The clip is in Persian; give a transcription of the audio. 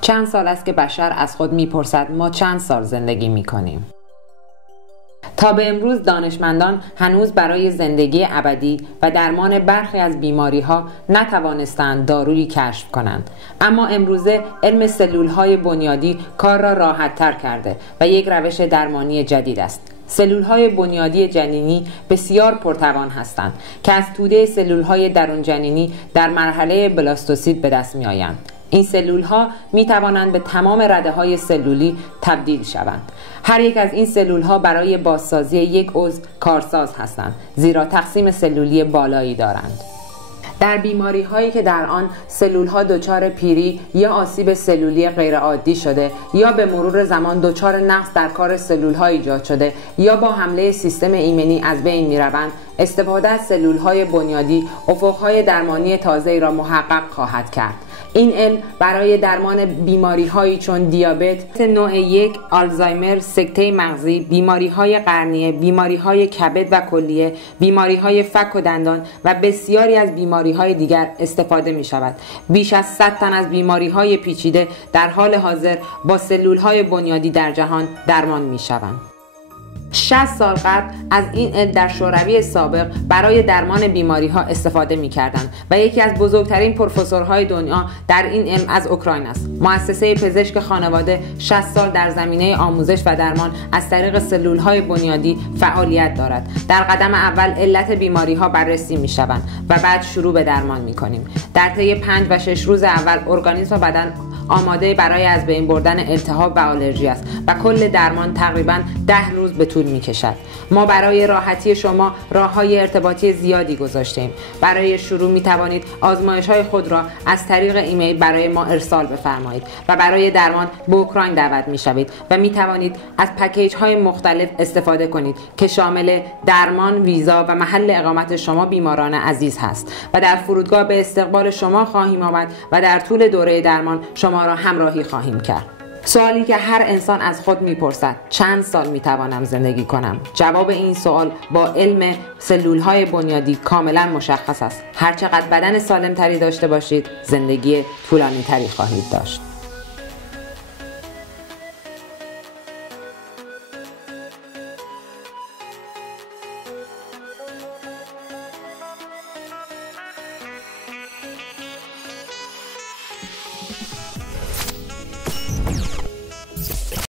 چند سال است که بشر از خود میپرسد ما چند سال زندگی میکنیم؟ تا به امروز دانشمندان هنوز برای زندگی ابدی و درمان برخی از بیماری‌ها نتوانستند دارویی کشف کنند، اما امروزه علم سلول‌های بنیادی کار را راحت‌تر کرده و یک روش درمانی جدید است. سلول‌های بنیادی جنینی بسیار پرتوان هستند که از توده سلول‌های درون جنینی در مرحله بلاستوسیت به دست می‌آیند. این سلول‌ها می‌توانند به تمام رده‌های سلولی تبدیل شوند. هر یک از این سلول‌ها برای بازسازی یک عضو کارساز هستند، زیرا تقسیم سلولی بالایی دارند. در بیماری‌هایی که در آن سلول‌ها دچار پیری یا آسیب سلولی غیرعادی شده یا به مرور زمان دچار نقص در کار سلول‌ها ایجاد شده یا با حمله سیستم ایمنی از بین می‌روند، استفاده از سلول‌های بنیادی افق‌های درمانی تازه‌ای را محقق خواهد کرد. این علم برای درمان بیماری‌هایی چون دیابت نوع 1، آلزایمر، سکته مغزی، بیماری‌های قرنیه، بیماری‌های کبد و کلیه، بیماری‌های فک و دندان و بسیاری از بیماری‌های دیگر استفاده می‌شود. بیش از 100 تن از بیماری‌های پیچیده در حال حاضر با سلول‌های بنیادی در جهان درمان می‌شوند. 60 سال قبل از این علم در شوروی سابق برای درمان بیماری‌ها استفاده می‌کردند و یکی از بزرگترین پروفسورهای دنیا در این علم از اوکراین است. مؤسسه پزشک خانواده 60 سال در زمینه آموزش و درمان از طریق سلول‌های بنیادی فعالیت دارد. در قدم اول علت بیماری‌ها بررسی می‌شوند و بعد شروع به درمان می‌کنیم. در طی 5 و 6 روز اول ارگانیسم و بدن آماده برای از بین بردن التهاب و آلرژی است و کل درمان تقریباً 10 روز به طول می‌کشد. ما برای راحتی شما راه‌های ارتباطی زیادی گذاشتیم. برای شروع می‌توانید آزمایش‌های خود را از طریق ایمیل برای ما ارسال بفرمایید و برای درمان به اوکراین دعوت می‌شوید و می‌توانید از پکیج‌های مختلف استفاده کنید که شامل درمان، ویزا و محل اقامت شما بیماران عزیز هست و در فرودگاه به استقبال شما خواهیم آمد و در طول دوره درمان شما را همراهی خواهیم کرد. سوالی که هر انسان از خود میپرسد: چند سال میتوانم زندگی کنم؟ جواب این سوال با علم سلول‌های بنیادی کاملا مشخص است. هرچقدر بدن سالم تری داشته باشید، زندگی طولانی تری خواهید داشت.